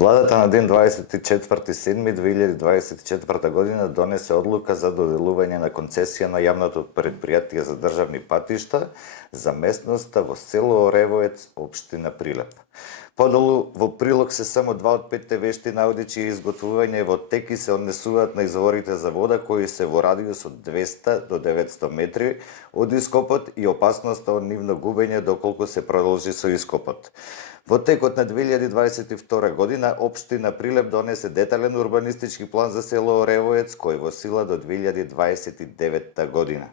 Владата на ден 24.7.2024 година донесе одлука за доделување на концесија на јавното предпријатие за државни патишта за местноста во село Оревоец, општина Прилеп. Подолу во прилог се само 2 од 5 вешти наоди чие изготвување во тек и се однесуваат на изворите за вода кои се во радиус од 200 до 900 метри од ископот и опасноста од нивно губење доколку се продолжи со ископот. Во текот на 2022 година, општина Прилеп донесе детален урбанистички план за село Оревоец, кој во сила до 2029 година.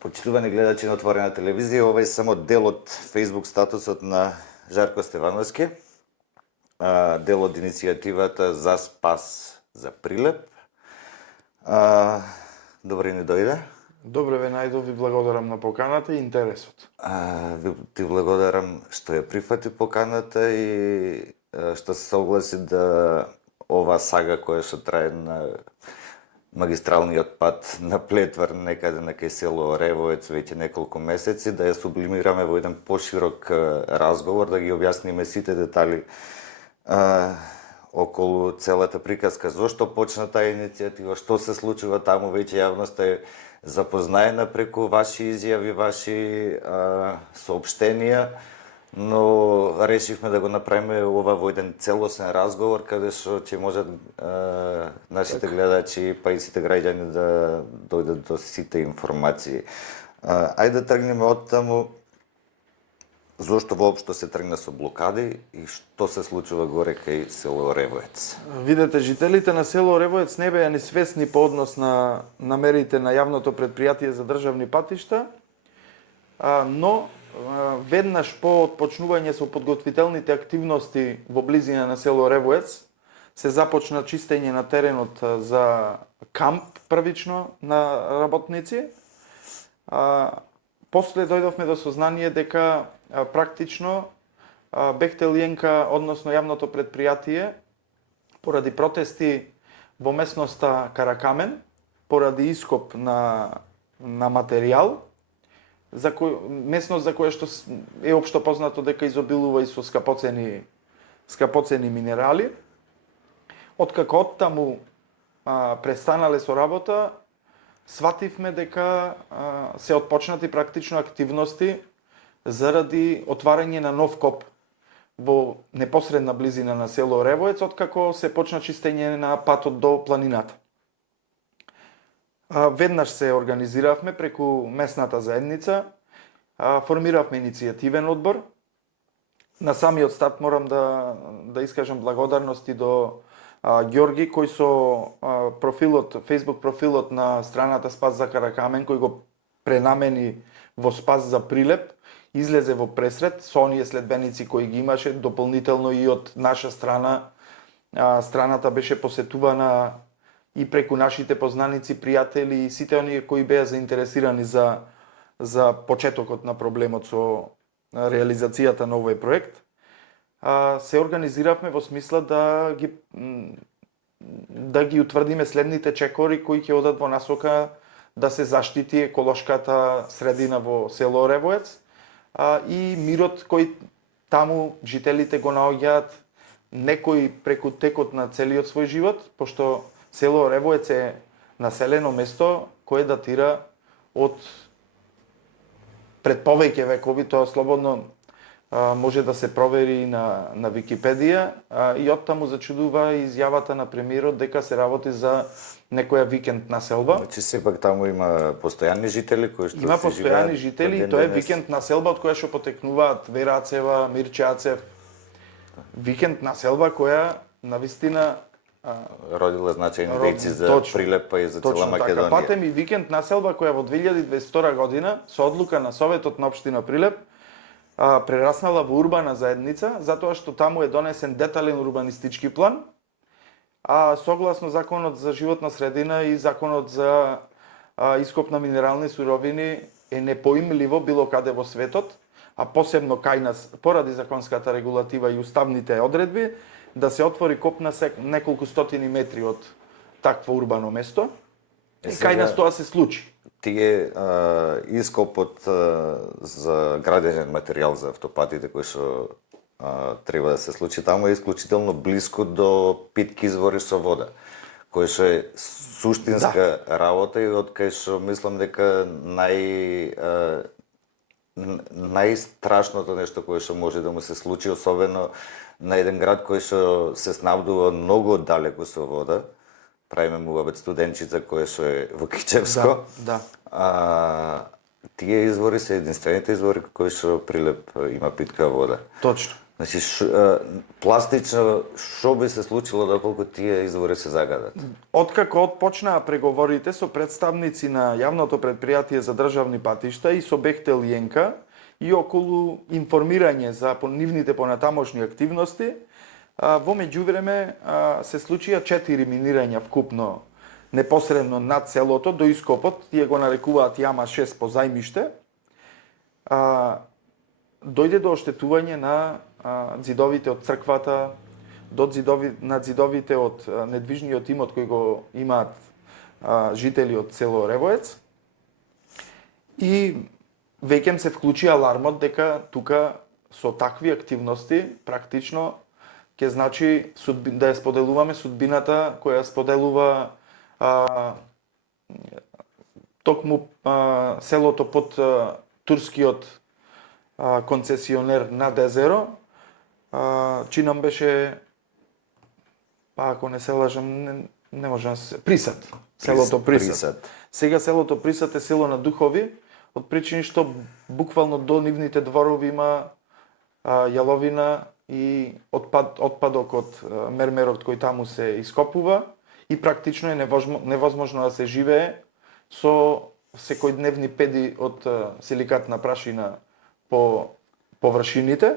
Почитувани гледачи на Отворена телевизија, ова е само дел од Facebook статусот на Жарко Стевановски, дел од иницијативата за спас за Прилеп. Добре ни дојде. Добре ве најдов, ви благодарам на поканата и интересот. Ти благодарам што ја прифати поканата и што се согласи да ова сага која што трае на магистралниот пат на Плетвар некаде на кај село Оревоец веќе неколку месеци, да ја сублимираме во еден поширок разговор, да ги објасниме сите детали околу целата приказка. Зошто почна таа иницијатива, што се случува таму, веќе јавноста е запознаена преку ваши изјави, ваши соопштенија, но решивме да го направиме ова во еден целосен разговор каде што ќе можат нашите гледачи па и сите граѓани да дојдат до сите информации. Ајде да тргнеме од таму зошто воопшто се тргна со блокади и што се случува горе кај село Оревоец. Видете, жителите на село Оревоец не беа ни свесни по однос на мерите на јавното предпријатие за државни патишта, но веднаш по отпочнување со подготвителните активности во близина на село Оревоец се започна чистење на теренот за камп првично на работници. После дојдовме до сознание дека практично Бехтел Јенка, односно јавното предпријатие, поради протести во местноста Каракамен, поради ископ на материјал, местност за која што е општо познато дека изобилува и со скапоцени минерали. Откако оттаму престанале со работа, свативме дека се отпочнати практично активности заради отварање на нов коп во непосредна близина на село Оревоец, откако се почна чистење на патот до планината. Веднаш се организиравме преку местната заедница, формиравме иницијативен одбор. На самиот старт морам да искажам благодарности до Ѓорги, кој со Facebook профилот на страната Спас за Каракамен, кој го пренамени во Спас за Прилеп, излезе во пресред со оние следбеници кои ги имаше, дополнително и од наша страна. Страната беше посетувана и преку нашите познаници, пријатели и сите оние кои беа заинтересирани за почетокот на проблемот со реализацијата на овој проект. Се организиравме во смисла да ги утврдиме следните чекори кои ќе одат во насока да се заштити еколошката средина во село Оревоец и мирот кој таму жителите го наоѓаат, некои преку текот на целиот свој живот, пошто село Оревоец е населено место кое датира од пред повеќе векови, тоа слободно може да се провери на Википедија, и оттаму зачудува изјавата на премиерот дека се работи за некоја викенд населба. Значи сепак таму има постојани жители кои што има постојани жители и тоа е викенд населба од која што потекнуваат Вера Ацева, Мирче Ацев. Викенд населба која навистина родила значајни дейци за Прилеп и за цела Македонија. Така, патем и викенд населба која во 2022 година со одлука на Советот на општина Прилеп прераснала во урбана заедница, затоа што таму е донесен детален урбанистички план, согласно Законот за животна средина и Законот за ископ на минерални суровини е непоимливо било каде во светот, а посебно кај нас, поради законската регулатива и уставните одредби, да се отвори коп на неколку стотини метри од такво урбано место. И кај нас тоа се случи. Тие ископот за градежен материјал за автопатите кој што треба да се случи таму, е исклучително блиску до питки извори со вода, кој што е суштинска работа и од кај што мислам дека најстрашното нешто кое што може да му се случи, особено на еден град кој што се снабдува многу далеку со вода. Правиме му бабет студенчица која што е во Кичевско. Да. Тие извори се единствените извори кои што Прилеп има питка вода. Точно. Значи, пластично, што би се случило доколку тие извори се загадат? Откако отпочнаа преговорите со представници на јавното предпријатие за државни патишта и со Бехтел и ЕНКА и околу информирање за нивните понатамошни активности, во меѓувреме се случија 4 минирања вкупно непосредно над селото до ископот, тие го нарекуваат јама 6 по зајмиште. Дојде до оштетување на ѕидовите од црквата, на ѕидовите од недвижниот имот кој го имаат жители од село Оревоец. И веќе се вклучи алармот дека тука со такви активности практично ќе значи да ја споделуваме судбината која споделува токму селото под турскиот концесионер на Дезеро, чинам беше, ако не се лажам, не можам да се... Присад. Селото Присад. Сега селото Присад е село на духови, од причини што буквално до нивните дворови има јаловина и отпадок од мермерот кој таму се ископува и практично е невозможно да се живее со секојдневни педи од силикатна прашина по површините.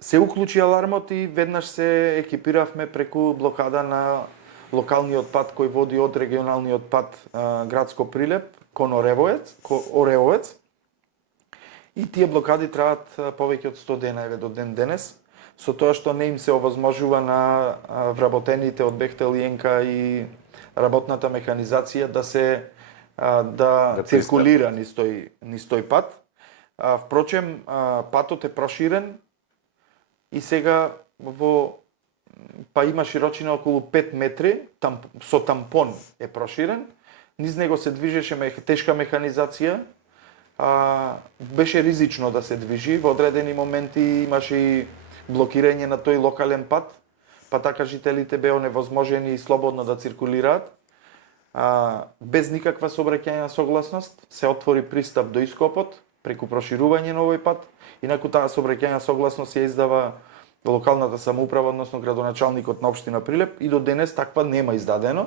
Се уклучи алармот и веднаш се екипиравме преку блокада на локалниот пат кој води од регионалниот пат Градско Прилеп кон Оревоец. И тие блокади траат повеќе од 100 дена еве до ден денес, со тоа што не им се овозможува на вработените од Бехтел и ЕНКА и работната механизација да циркулира низ тој пат. Впрочем, патот е проширен и сега има широчина околу 5 метри, со тампон е проширен. Низ него се движеше тешка механизација, беше ризично да се движи, во одредени моменти имаше и блокирање на тој локален пат, па така жителите беа невозможени слободно да циркулираат. Без никаква сообраќајна согласност се отвори пристап до ископот преку проширување на овој пат, инаку таа сообраќајна согласност ја издава локалната самоуправа, односно градоначалникот на општина Прилеп, и до денес таква нема издадено.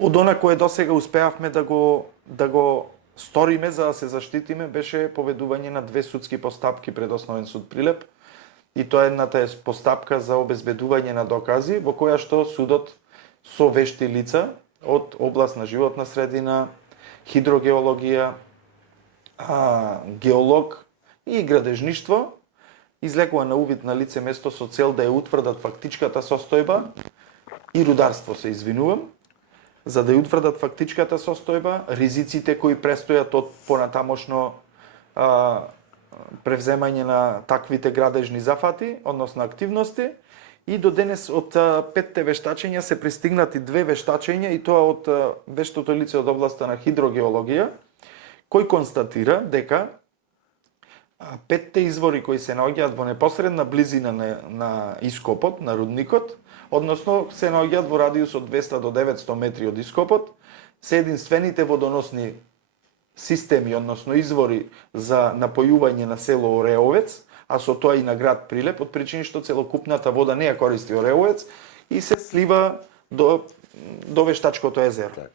Од она кое досега успеавме да го сториме за да се заштитиме беше поведување на 2 судски постапки пред Основен суд Прилеп. И тоа едната е постапка за обезбедување на докази, во која што судот со вешти лица од област на животна средина, хидрогеологија, геолог и градежништво излекува на увид на лице место со цел да ја утврдат фактичката состојба и рударство, се извинувам, за да ја утврдат фактичката состојба, ризиците кои престојат од понатамошно превземање на таквите градежни зафати, односно активности, и до денес од 5 вештачења се пристигнати 2 вештачења, и тоа од вештото лице од областа на хидрогеологија, кој констатира дека 5 извори кои се наоѓаат во непосредна близина на ископот, на рудникот, односно се наоѓаат во радиус од 200 до 900 метри од ископот, се единствените водоносни системи, односно извори за напојување на село Оревоец, а со тоа и на град Прилеп, од причини што целокупната вода не ја користи Оревоец и се слива до Вештачкото езеро.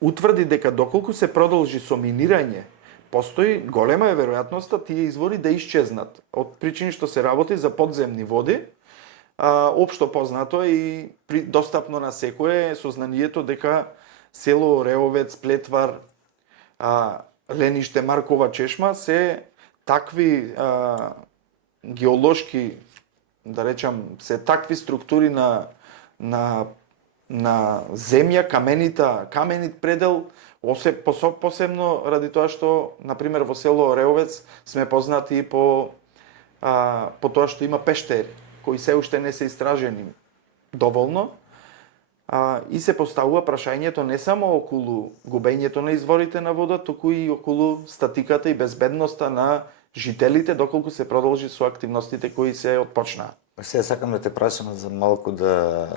Утврди дека доколку се продолжи со минирање, постои голема е веројатноста тие извори да исчезнат, од причини што се работи за подземни води. Општо познато и достапно на секој е сознанието дека село Оревоец, Плетвар, Лениште, Маркова чешма се такви геолошки, да речам, се такви структури на земја, каменит предел, Посебно ради тоа што, например, во село Реовец сме познати по тоа што има пештери, кои се уште не се истражени доволно, и се поставува прашањето не само околу губењето на изворите на вода, туку и околу статиката и безбедноста на жителите, доколку се продолжи со активностите кои се отпочнаа. Сега сакам да те прашам за малку да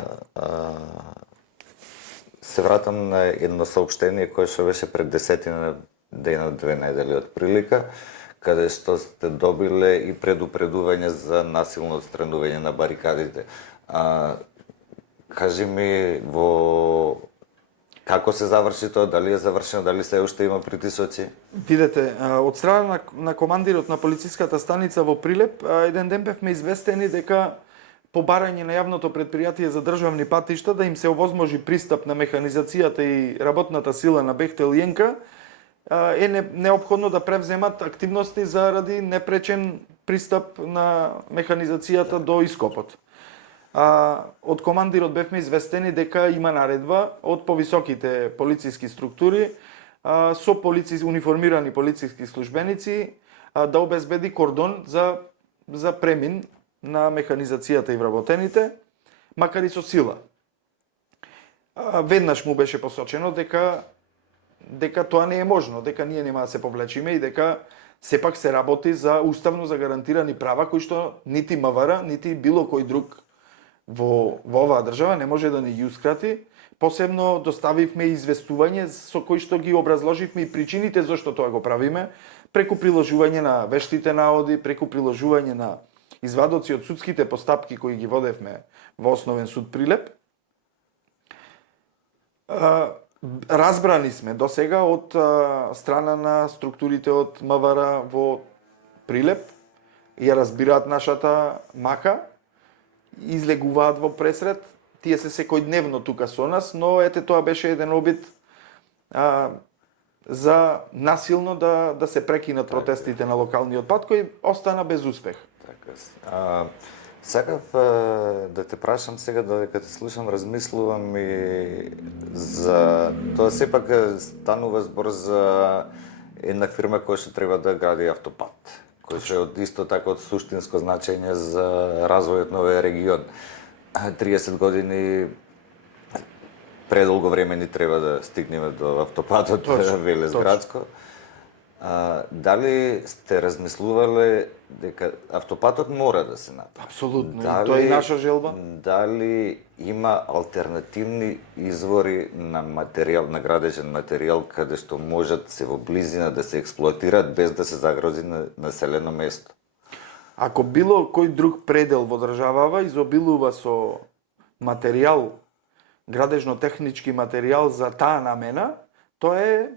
се вратам на едно соопштение кое што беше пред 10 дена, 2 недели од прилика, каде што сте добиле и предупредување за насилно отстранување на барикадите. Кажи ми, како се заврши тоа, дали е завршено, дали се уште има притисоци? Видете, од страна на командирот на полициската станица во Прилеп, еден ден бевме известени дека по барање на јавното предпријатие за државни патишта да им се овозможи пристап на механизацијата и работната сила на Бехтел Јенка, е неопходно да превземат активности заради непречен пристап на механизацијата до ископот. Од командирот бевме известени дека има наредба од повисоките полициски структури со униформирани полициски службеници да обезбеди кордон за премин на механизацијата и вработените, макар и со сила. Веднаш му беше посочено дека тоа не е можно, дека ние нема да се повлечиме и дека сепак се работи за уставно загарантирани права кои што нити МВР, нити било кој друг во оваа држава не може да ни ги ускрати. Посебно доставивме известување со кои што ги образложивме и причините зашто тоа го правиме, преку приложување на вештите наводи, преку приложување на извадоци од судските постапки кои ги водевме во Основен суд Прилеп. Разбрани сме досега од страна на структурите од МВР во Прилеп, ја разбираат нашата мака, излегуваат во пресред, тие се секојдневно тука со нас, но ете тоа беше еден обид за насилно да се прекинат протестите на локалниот пат, кој остана без успех. Сакав да те прашам сега, додека те слушам, размислувам и за тоа сепак станува збор за една фирма која што треба да гради автопат, кој што е од исто така од суштинско значење за развојот на овој регион. 30 години предолго време ни треба да стигнеме до автопатот Велес-Градско. Дали сте размислувале дека автопатот мора да се направи? Апсолутно, тоа е наша желба. Дали има алтернативни извори на материјал, на градежен материјал, каде што можат се во близина да се експлоатираат без да се загрози на населено место? Ако било кој друг предел во државава изобилува со материјал, градежно-технички материјал за таа намена, тоа е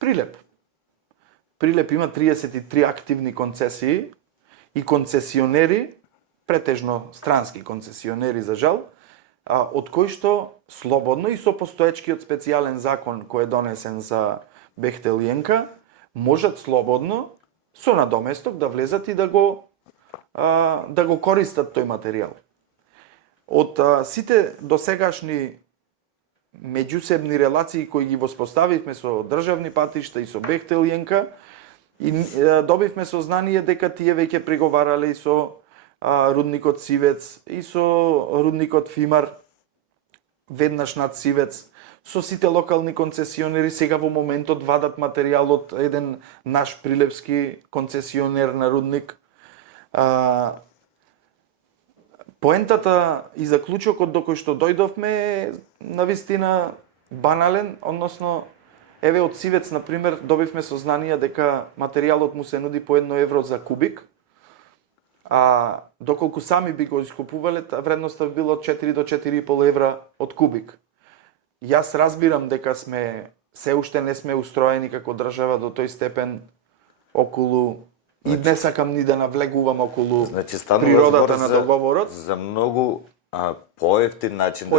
Прилеп. Прилеп има 33 активни концесии и концесионери, претежно странски концесионери за жал, од кои што слободно и со постоечкиот специјален закон кој е донесен за Бехтел Јенка, можат слободно со надоместок да влезат и да го користат тој материјал. Од сите досегашни меѓусебни релации кои ги воспоставивме со државни патишта и со Бехтел Јенка, и добивме сознание дека тие веќе преговарале и со рудникот Сивец и со рудникот Фимар, веднаш над Сивец, со сите локални концесионери. Сега во моментот вадат материјал од еден наш прилепски концесионер на рудник. Поентата и заклучокот до кој што дојдовме е навистина банален, односно еве од Сивец, например, добивме сознание дека материјалот му се нуди по 1 евро за кубик, а доколку сами би го искупувале, вредноста би било 4 до 4,5 евра од кубик. Јас разбирам дека се уште не сме устроени како држава до тој степен околу и не сакам ни да навлегувам околу природата на договорот. За многу поевтин начин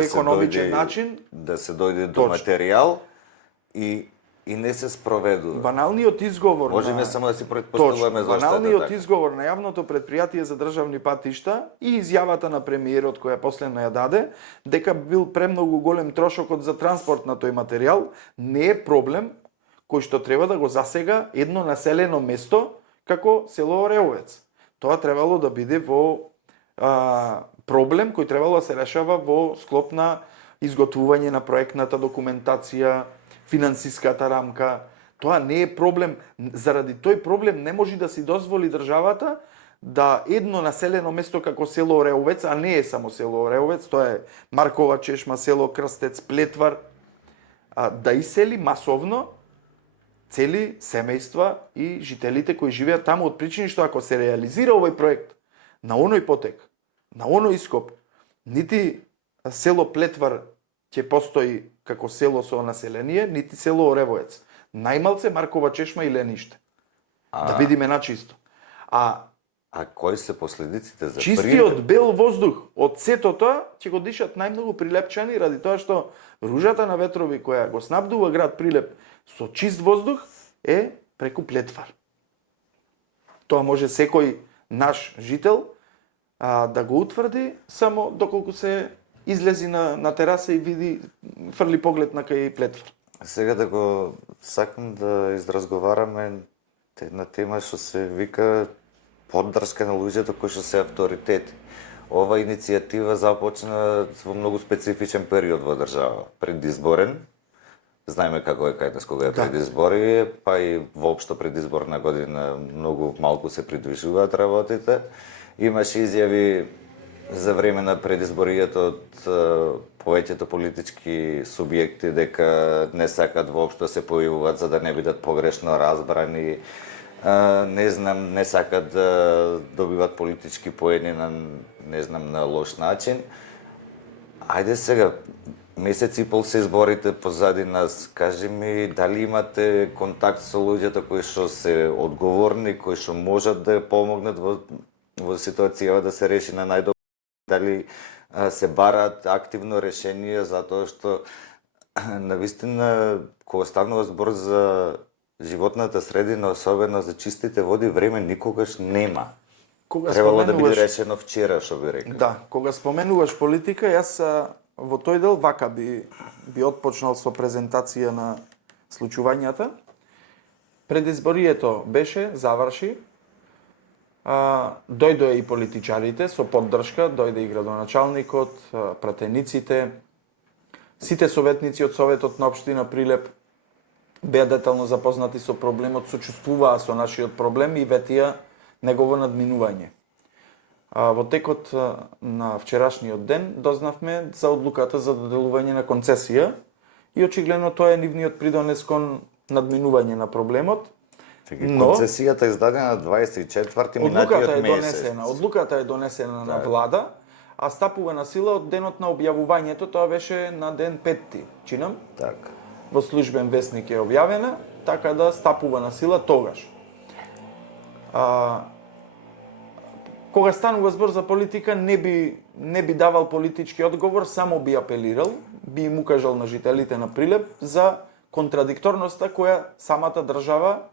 да се дојде до материјал и не се спроведува. Баналниот изговор можеме само да си претпоставуваме зашто баналниот изговор на јавното претпријатие за државни патишта и изјавата на премиерот која последно ја даде дека бил премногу голем трошокот за транспорт на тој материјал не е проблем кој што треба да го засега едно населено место како село Оревовец. Тоа требало да биде во проблем кој требало да се решава во склоп на изготвување на проектната документација, финансиската рамка. Тоа не е проблем. Заради тој проблем не може да си дозволи државата да едно населено место како село Оревовец, а не е само село Оревовец, тоа е Маркова чешма, село Крстец, Плетвар, да исели масовно цели семејства и жителите кои живеат таму, од причини што ако се реализира овој проект на оној потек, на оној ископ, нити село Плетвар ќе постои како село со население, нити село Оревоец. Најмалце Маркова чешма и Лениште. Да бидиме начисто. А кои се последиците за чистиот бел воздух од сето тоа ќе го дишат најмногу прилепчани, ради тоа што ружата на ветрови која го снабдува град Прилеп со чист воздух е преку Плетвар. Тоа може секој наш жител да го утврди само доколку се излези на тераса и види, фрли поглед на кај Плетвар. Сега да го сакам да изразговараме една тема што се вика поддршка на луѓето кои што се авторитети. Ова иницијатива започна во многу специфичен период во држава, предизборен. Знаеме како е кај нас кога е предизбори, па и воопшто предизборна година многу малку се придвижуваат работите. Имаше изјави за време на предизборијата од повеќето политички субјекти дека не сакат воопшто се појавуваат за да не бидат погрешно разбрани. Не знам, не сакат да добиват политички поени на, не знам, на лош начин. Ајде сега, месец и пол се изборите позади нас. Кажи ми, дали имате контакт со луѓето кои што се одговорни, кои што можат да помогнат во ситуацијава да се реши на најдобар, дали се бараат активно решение, затоа што навистина кога станува збор за животната средина, особено за чистите води, време никогаш нема. Требало да биде решено вчера, што би рекол. Да, кога споменуваш политика, јас во тој дел вака би отпочнал со презентација на случувањата. Предизборието беше, заврши, дојдоа и политичарите со поддршка, дојде и градоначалникот, пратениците, сите советници од Советот на општина Прилеп беа детално запознати со проблемот, сочувствуваа со нашиот проблем и ветија негово надминување. Во текот на вчерашниот ден дознавме за одлуката за доделување на концесија и очигледно тоа е нивниот придонес кон надминување на проблемот. Концесијата е издадена 24 минатиот месец. Одлуката е донесена на влада, а стапува на сила од денот на објавувањето, тоа беше на ден 5-ти, чинам? Така. Во службен весник е објавена, така да стапува на сила тогаш. Кога станува збор за политика, не би давал политички одговор, само би апелирал, би им укажал на жителите на Прилеп за контрадикторноста која самата држава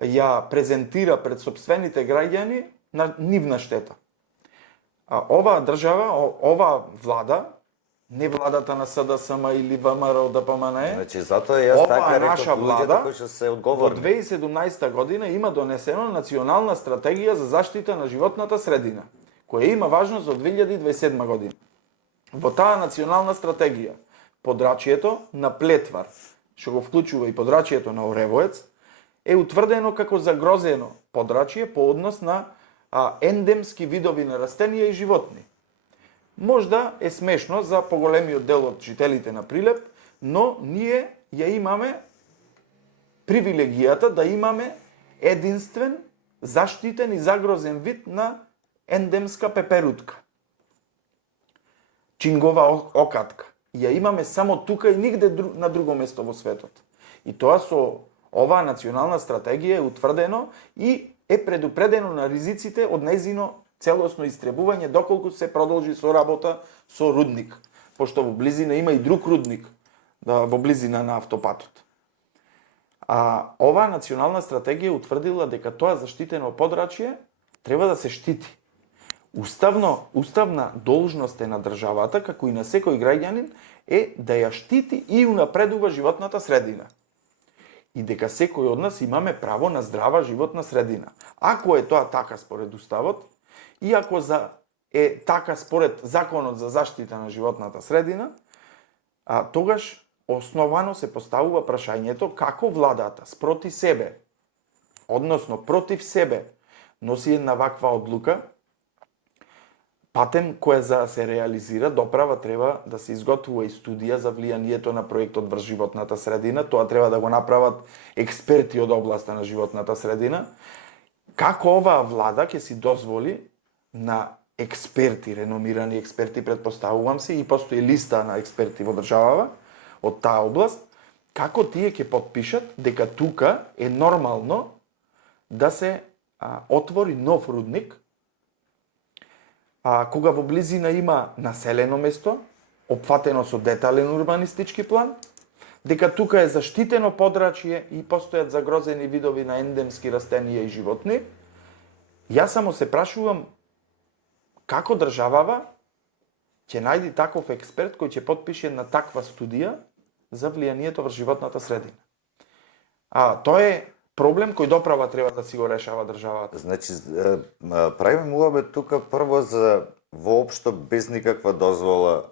ја презентира пред сопствените граѓани на нивна штета. Ова држава, ова влада, не владата на СДСМ или ВМРО ДПМНЕ, значи затоа јас така наша реков луѓето кои што се во одговорни. 2017 година има донесено национална стратегија за заштита на животната средина, која има важност од 2027 година. Во таа национална стратегија, подрачјето на Плетвар, што го вклучува и подрачјето на Оревоец, е утврдено како загрозено подрачје по однос на ендемски видови на растенија и животни. Можда е смешно за поголемиот дел од жителите на Прилеп, но ние ја имаме привилегијата да имаме единствен, заштитен и загрозен вид на ендемска пеперутка. Чингова окатка. Ја имаме само тука и нигде на друго место во светот. И тоа со оваа национална стратегија е утврдено и е предупредено на ризиците од нејзино целосно истребување доколку се продолжи со работа со рудник, пошто во близина има и друг рудник во близина на автопатот. Оваа национална стратегија утврдила дека тоа заштитено подрачје треба да се штити. Уставна должност е на државата, како и на секој граѓанин, е да ја штити и унапредува животната средина. и дека секој од нас имаме право на здрава животна средина. Ако е тоа така според уставот, и ако е така според Законот за заштита на животната средина, тогаш основано се поставува прашањето како владата спроти себе, односно против себе, носи една ваква одлука, патем која за да се реализира доправа треба да се изготвува и студија за влијанието на проектот врз животната средина. Тоа треба да го направат експерти од областа на животната средина. Како оваа влада ќе си дозволи на експерти, реномирани експерти, предпоставувам се, и постои листа на експерти во државава од таа област, како тие ќе подпишат дека тука е нормално да се отвори нов рудник, кога во близина има населено место, опфатено со детален урбанистички план, дека тука е заштитено подрачје и постојат загрозени видови на ендемски растенија и животни. Јас само се прашувам како државава ќе најди таков експерт кој ќе подпише на таква студија за влијанието врз животната средина. Тоа е проблем кој доправа треба да си го решава државата. Значи, правиме муабет тука прво за воопшто без никаква дозвола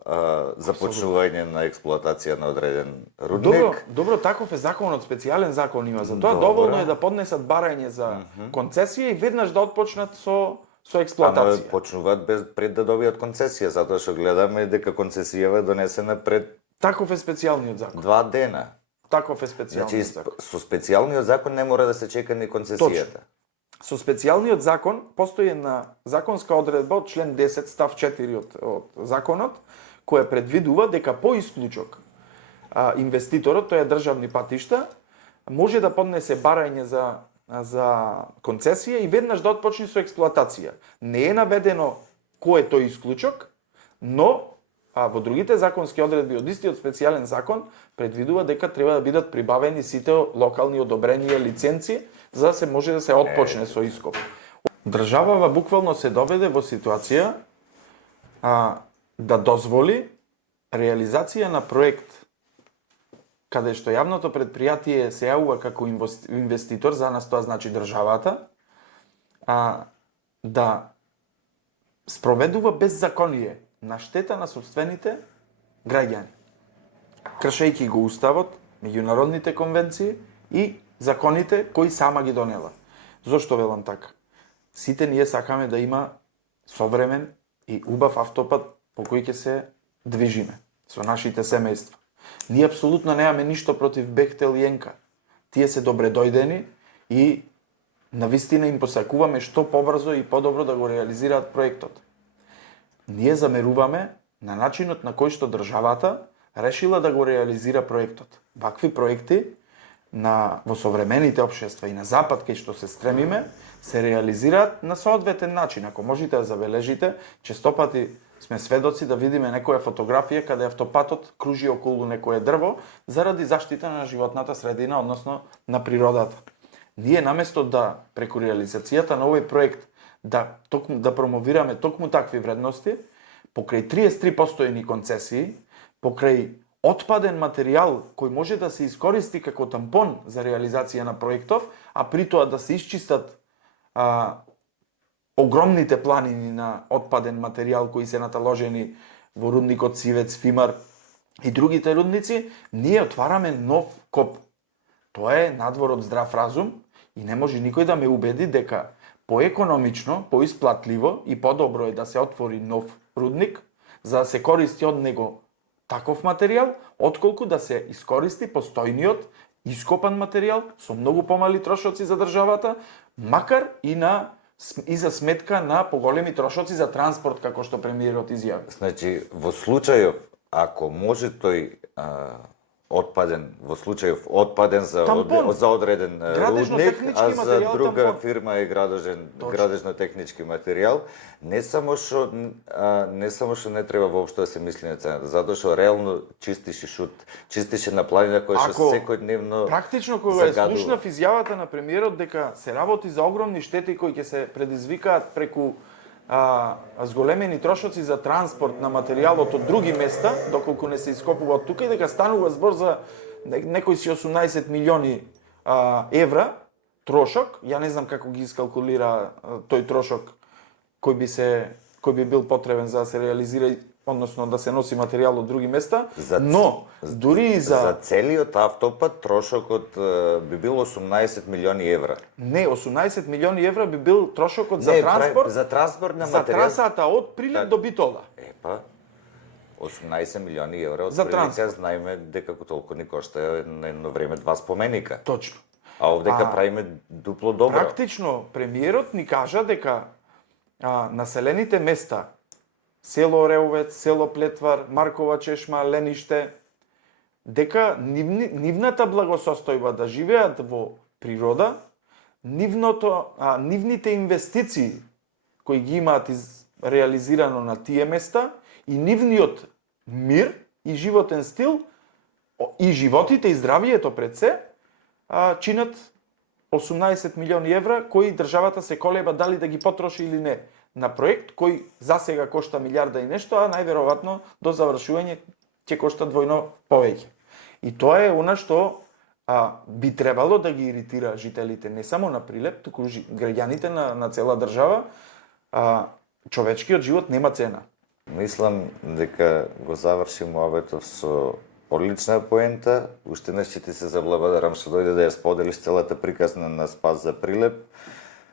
започнување на експлоатација на одреден рудник. Добро, таков е законот, специјален закон има за тоа. Добро. Доволно е да поднесат барање за концесија и веднаш да отпочнат со експлоатација. Ама почнуваат пред да добијат концесија, затоа што гледаме дека концесијава е донесена пред Таков е специјалниот закон. 2 дена. Таков е специјалниот Значи, закон. со специјалниот закон не мора да се чека ни концесијата. Со специјалниот закон постои една законска одредба од член 10 став 4 од законот, која предвидува дека по исклучок инвеститорот, тоа е државни патишта, може да поднесе барање за концесија и веднаш да отпочне со експлоатација. Не е наведено кој е тој исклучок, но во другите законски одредби од истиот специјален закон предвидува дека треба да бидат прибавени сите локални одобренија, лиценци, за да се може да се отпочне со ископ. Државава буквално се доведе во ситуација да дозволи реализација на проект каде што јавното предпријатие се јавува како инвеститор, за нас тоа значи државата, да спроведува беззаконие на штета на собствените граѓани, кршејќи го уставот, меѓународните конвенции и законите кои сама ги донела. Зошто велам така? Сите ние сакаме да има современ и убав автопат по кој ќе се движиме со нашите семејства. Ние апсолутно немаме ништо против Бехтел и Енка. Тие се добре дојдени и навистина им посакуваме што побрзо и подобро да го реализираат проектот. Ние замеруваме на начинот на кој што државата решила да го реализира проектот. Вакви проекти во современите општества и на запад кај што се стремиме се реализираат на соодветен начин. Ако можете да забележите, честопати сме сведоци да видиме некоја фотографија каде автопатот кружи околу некое дрво заради заштита на животната средина, односно на природата. Ние наместо да преку реализацијата на овој проект да промовираме токму такви вредности, покрај 33 постојни концесии, покрај отпаден материјал кој може да се искористи како тампон за реализација на проектов, а при тоа да се исчистат огромните планини на отпаден материјал кои се наталожени во рудникот Сивец, Фимар и другите рудници, ние отвараме нов коп. Тоа е надвор од здрав разум и не може никој да ме убеди дека поекономично, поисплатливо и подобро е да се отвори нов рудник за да се користи од него таков материјал, отколку да се искористи постојниот ископан материјал со многу помали трошоци за државата, макар и за сметка на поголеми трошоци за транспорт, како што премиерот изјави. Значи, во случајов, ако може тој отпаден за одреден рудник, а за друга фирма е градежно-технички материјал, не само што не треба воопшто да се мисли на цената, затоа што реално чистише на планина која што секојдневно практично кога слушнав изјавата на премиерот дека се работи за огромни штети кои ќе се предизвикаат преку зголемени трошоци за транспорт на материјалот од други места, доколку не се ископува од тука, и дека станува збор за некои си 18 милиони евра трошок. Ја не знам како ги искалкулира тој трошок кој би бил потребен за да се реализира, односно да се носи материјал од други места, но дури и За целиот автопат трошокот би бил 18 милиони евра. Не, 18 милиони евра би бил трошокот за транспорт, за транспорт на за материјал. трасата од Прилеп до Битола. Епа, 18 милиони евра од За прилика, транспорт. знаеме дека толку ни кошта на едно време 2 споменика. Точно. А овдека правиме дупло добро. Практично, премиерот ни кажа дека населените места, село Оревец, село Плетвар, Маркова чешма, Лениште, дека нивната благосостојба да живеат во природа, нивните инвестиции кои ги имаат реализирано на тие места и нивниот мир и животен стил и животите и здравието пред се чинат 18 милиони евра кои државата се колеба дали да ги потроши или не на проект кој засега кошта милиарда и нешто, а најверојатно до завршување ќе кошта двојно повеќе. И тоа е она што би требало да ги иритира жителите не само на Прилеп, туку граѓаните на цела држава. Човечкиот живот нема цена. Мислам дека го заврши муабетов со одлична поента. Уште еднаш ќе ти се заблагодарам што дојде да ја споделиш целата приказна на Спас за Прилеп.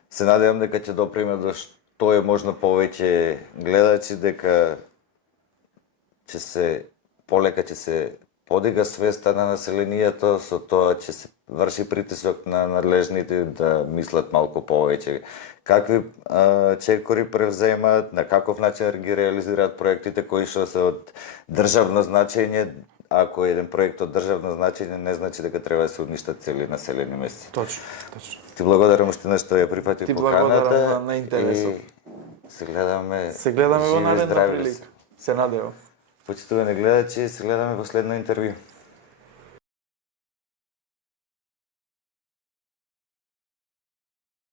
Се надевам дека ќе доприме до што е можно повеќе гледачи, дека ќе се полека ќе се подига свеста на населението, со тоа ќе се врши притисок на надлежните да мислат малку повеќе какви чекори превземаат, на каков начин ги реализираат проектите кои што се од државно значење. Ако е еден проект од државно значење, не значи дека треба да се уништат цели населени места. Точно, точно. Ти благодарам уште еднаш што ја прифати Ти поканата. благодарам на интересот. Се гледаме. Се гледаме во живи, наредна здрави. прилика. Се надевам. Почитувани гледачи, се гледаме во следно интервју.